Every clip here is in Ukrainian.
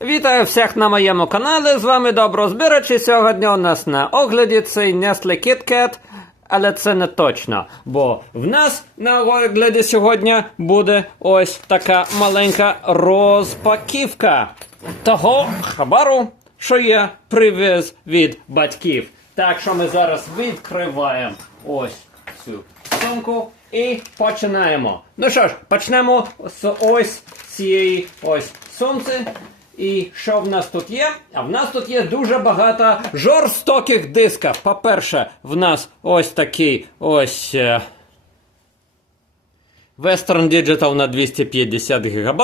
Вітаю всіх на моєму каналі. З вами Доброзбирач. І сьогодні у нас на огляді цей Nestle KitKat, але це не точно. Бо в нас на огляді сьогодні буде ось така маленька розпаківка того хабару, що я привіз від батьків. Так що ми зараз відкриваємо ось цю сумку і починаємо. Ну що ж, почнемо з ось цієї ось сумці. І що в нас тут є? А в нас тут є дуже багато жорстоких дисків. По-перше, в нас ось такий ось е, Western Digital на 250 ГБ.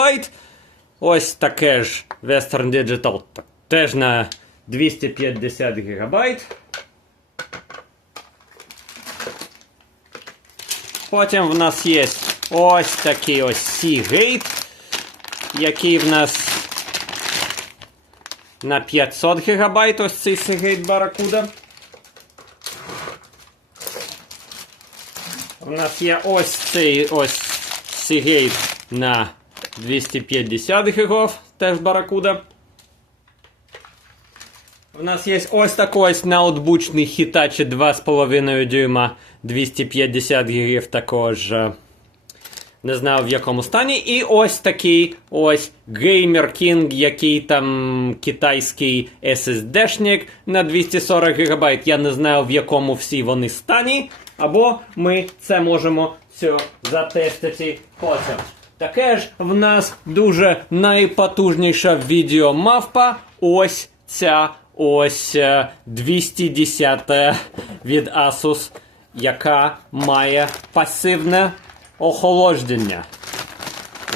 Ось таке ж Western Digital теж на 250 ГБ. Потім в нас є ось такий ось Seagate, який в нас на 500 ГБ, ось цей Seagate Barracuda. У нас є ось цей ось Seagate на 250 ГБ, теж Barracuda. У нас є ось такий ось ноутбучний Hitachi 2,5 дюйма 250 ГБ також. Е, Не знаю в якому стані. І ось такий ось Gamer King, який там китайський SSD-шник на 240 ГБ. Я не знаю в якому всі вони стані. Або ми це можемо все затестити потім. Таке ж в нас дуже найпотужніша відеомавпа. Ось ця ось е, 210 від Asus, яка має пасивне охолодження.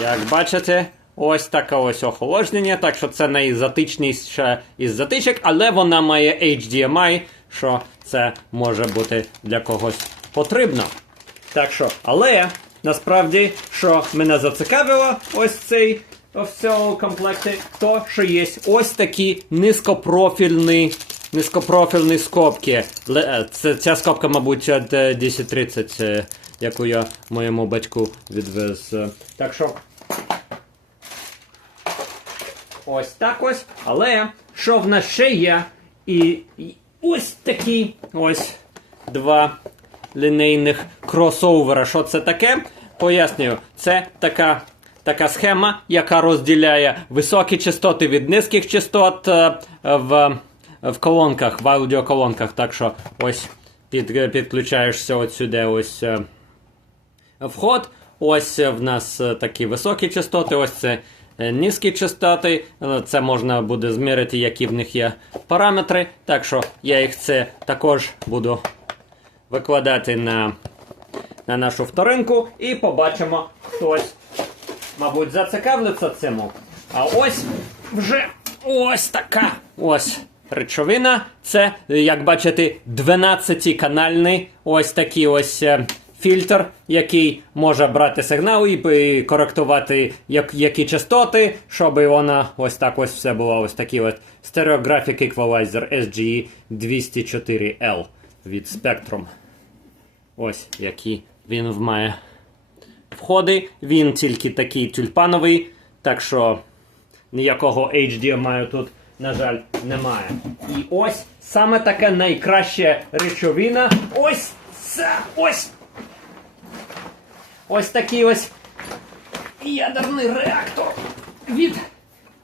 Як бачите, ось таке ось охолодження, так що це найзатичніша із затичок, але вона має HDMI, що це може бути для когось потрібно. Так що, але насправді, що мене зацікавило, ось цей в цьому комплекті, то що є ось такі низькопрофільні. Низькопрофільні скобки. Е, ця скобка, мабуть, від е, 1030, е, яку я моєму батьку відвез. Е, Так що. Ось так ось. Але що в нас ще є? І, і ось такі ось два лінейних кросовера. Що це таке? Пояснюю, це така, така схема, яка розділяє високі частоти від низьких частот е, в, в колонках, в аудіоколонках. Так що ось під, підключаєшся от сюди ось. Вход. Ось в нас е, такі високі частоти, ось це е, низькі частоти. Е, Це можна буде змірити, які в них є параметри. Так що я їх це також буду викладати на, на нашу вторинку і побачимо, хтось, мабуть, зацікавиться цьому. А ось вже ось така ось речовина. Це, як бачите, 12-канальний ось такий ось. Фільтр, який може брати сигнал і коректувати як, які частоти, щоб вона ось так ось все було ось такий от Stereographic Equalizer SGE 204L від Spectrum. Ось які він має входи. Він тільки такий тюльпановий, так що ніякого HDMI тут, на жаль, немає. І ось саме така найкраща речовина. Ось це ось. Ось такий ось ядерний реактор від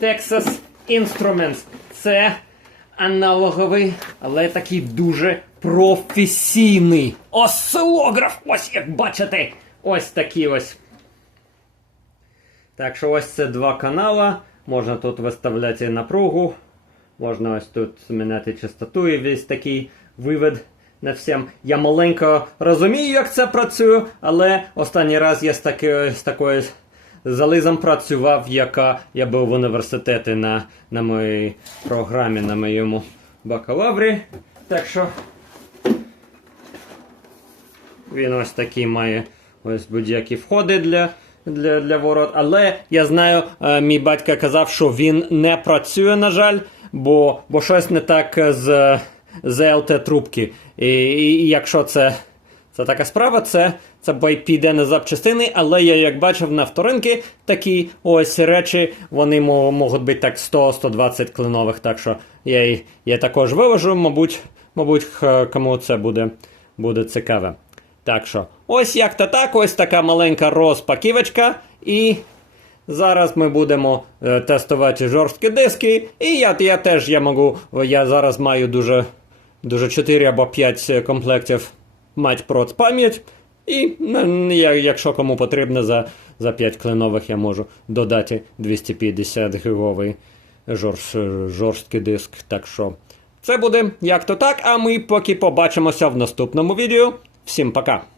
Texas Instruments. Це аналоговий, але такий дуже професійний осцилограф. Ось як бачите. Ось такий ось. Так що ось це два канала. Можна тут виставляти напругу. Можна ось тут змінити частоту і весь такий вивід на всім. Я маленько розумію, як це працює, але останній раз я з, таки, з такою залізом працював, яка я був в університеті на, на моїй програмі, на моєму бакалаврі. Так що він ось такий має ось будь-які входи для, для, для ворот. Але я знаю, е, мій батько казав, що він не працює, на жаль, бо, бо щось не так з, з ЛТ трубки. І, і якщо це Це така справа, це, це піде на запчастини, але я як бачив на вторинки такі ось речі, вони мо- можуть бути так 100-120 клинових, так що я, я також вивожу, мабуть, мабуть, кому це буде, буде цікаве. Так що, ось як то так, ось така маленька розпаківочка, і зараз ми будемо е, тестувати жорсткі диски. І я, я теж я можу, я зараз маю дуже, дуже 4 або 5 комплектів мать проц пам'ять. І якщо кому потрібно за, за 5 клинових, я можу додати 250 гіговий жорст, жорсткий диск. Так що це буде як то так, а ми поки побачимося в наступному відео. Всім пока!